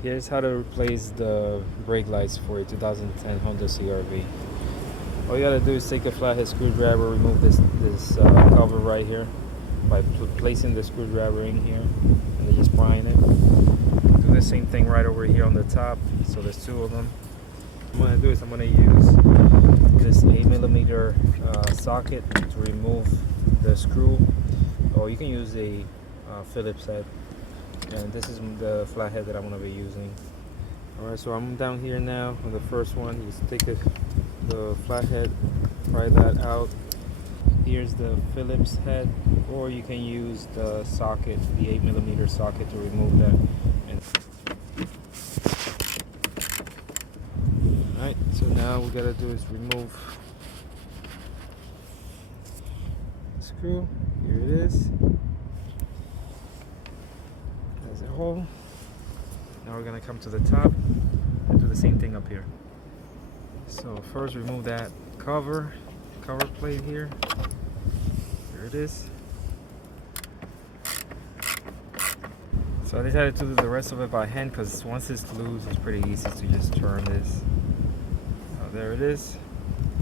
Here's how to replace the brake lights for a 2010 Honda CRV. All you gotta do is take a flathead screwdriver, remove this cover right here by placing the screwdriver in here, and then just prying it. Do the same thing right over here on the top. So there's two of them. What I'm gonna do is I'm gonna use this 8mm socket to remove the screw, or you can use a Phillips head. And this is the flathead that I'm going to be using. Alright, so I'm down here now on the first one. You just take the flathead, pry that out. Here's the Phillips head, or you can use the socket, the 8mm socket, to remove that. Alright, so now we gotta do is remove the screw. Here it is. There's a hole. Now we're gonna come to the top and do the same thing up here. So first remove that cover plate here. There it is. So I decided to do the rest of it by hand because once it's loose, it's pretty easy to just turn this. There it is.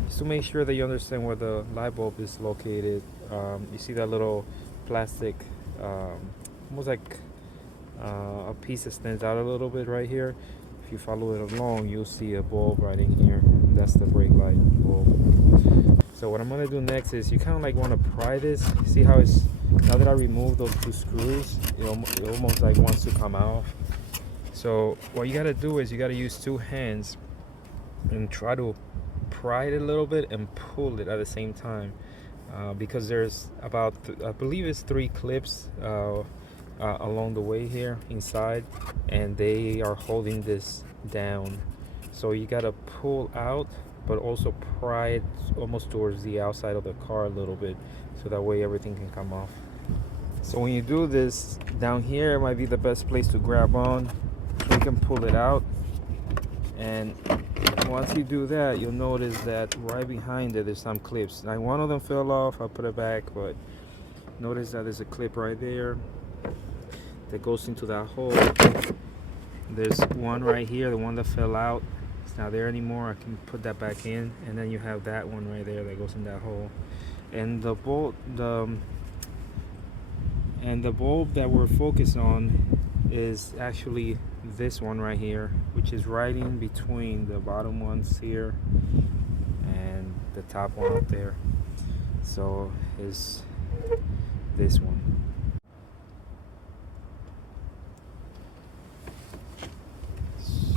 Just to make sure that you understand where the light bulb is located, you see that little plastic, almost like a piece that stands out a little bit right here. If you follow it along, you'll see a bulb right in here. That's the brake light bulb. So what I'm going to do next is you kind of like want to pry this. See how it's, now that I removed those two screws, it almost like wants to come out. So what you got to do is you got to use two hands and try to pry it a little bit and pull it at the same time, because there's about I believe it's 3 clips along the way here inside, and they are holding this down. So you gotta pull out, but also pry it almost towards the outside of the car a little bit, so that way everything can come off. So when you do this, down here might be the best place to grab on so you can pull it out. And once you do that, you'll notice that right behind it there's some clips. Now one of them fell off, I'll put it back, but notice that there's a clip right there that goes into that hole. There's one right here, the one that fell out, it's not there anymore. I can put that back in, and then you have that one right there that goes in that hole. And the bulb that we're focused on is actually this one right here, which is right in between the bottom ones here and the top one up there. So is this one.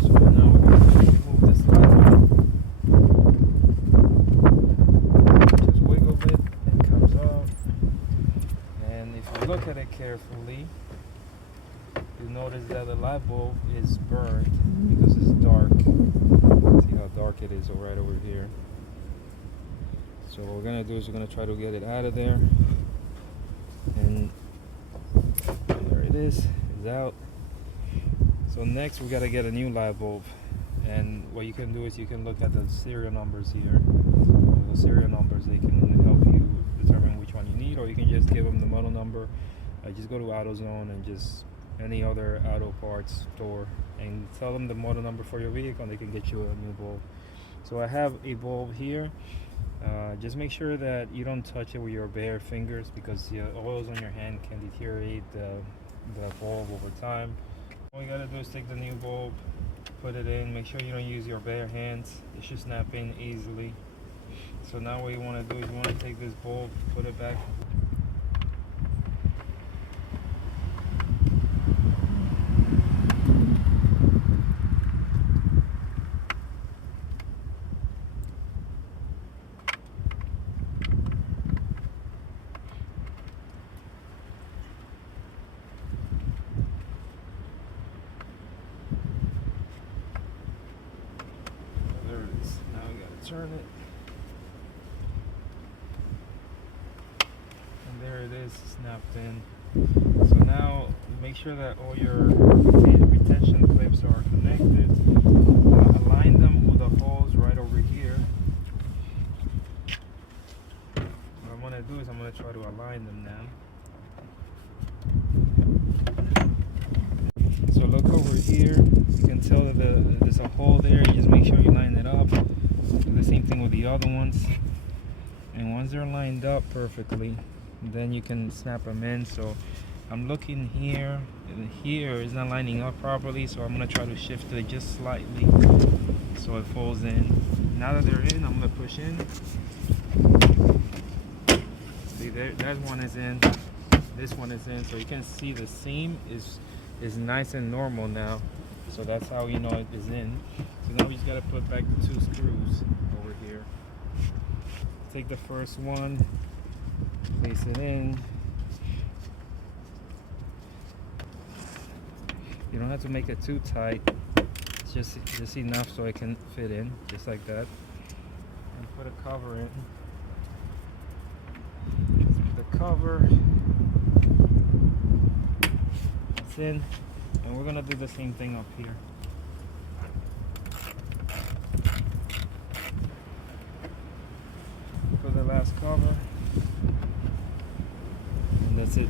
So now we're going to remove this light. Just wiggle it, it comes off. And if you look at it carefully, you'll notice that the light bulb is burnt because it's dark. See how dark it is right over here. So what we're gonna do is we're gonna try to get it out of there. And there it is, it's out. So next we gotta get a new light bulb. And what you can do is you can look at the serial numbers here. The serial numbers, they can help you determine which one you need, or you can just give them the model number. Just go to AutoZone and just any other auto parts store and tell them the model number for your vehicle, and they can get you a new bulb. So I have a bulb here. Just make sure that you don't touch it with your bare fingers, because the oils on your hand can deteriorate the bulb over time. All you gotta do is take the new bulb, put it in, make sure you don't use your bare hands, it should snap in easily. So now what you want to do is you want to take this bulb, put it back. Turn it, and there it is, snapped in. So now make sure that all your retention clips are connected. Align them with the holes right over here. What I'm going to do is I'm going to try to align them now. So look over here, you can tell that there's a hole there. You just make sure you line it up. Do the same thing with the other ones. And once they're lined up perfectly, then you can snap them in. So I'm looking here, and here is not lining up properly, so I'm gonna try to shift it just slightly so it falls in. Now that they're in, I'm gonna push in. See there, that one is in, this one is in, so you can see the seam is nice and normal now. So that's how you know it is in. So now we just gotta put back the 2 screws over here. Take the first one, place it in. You don't have to make it too tight. It's just enough so it can fit in, just like that. And put a cover in. The cover. It's in. And we're gonna do the same thing up here. Put the last cover. And that's it.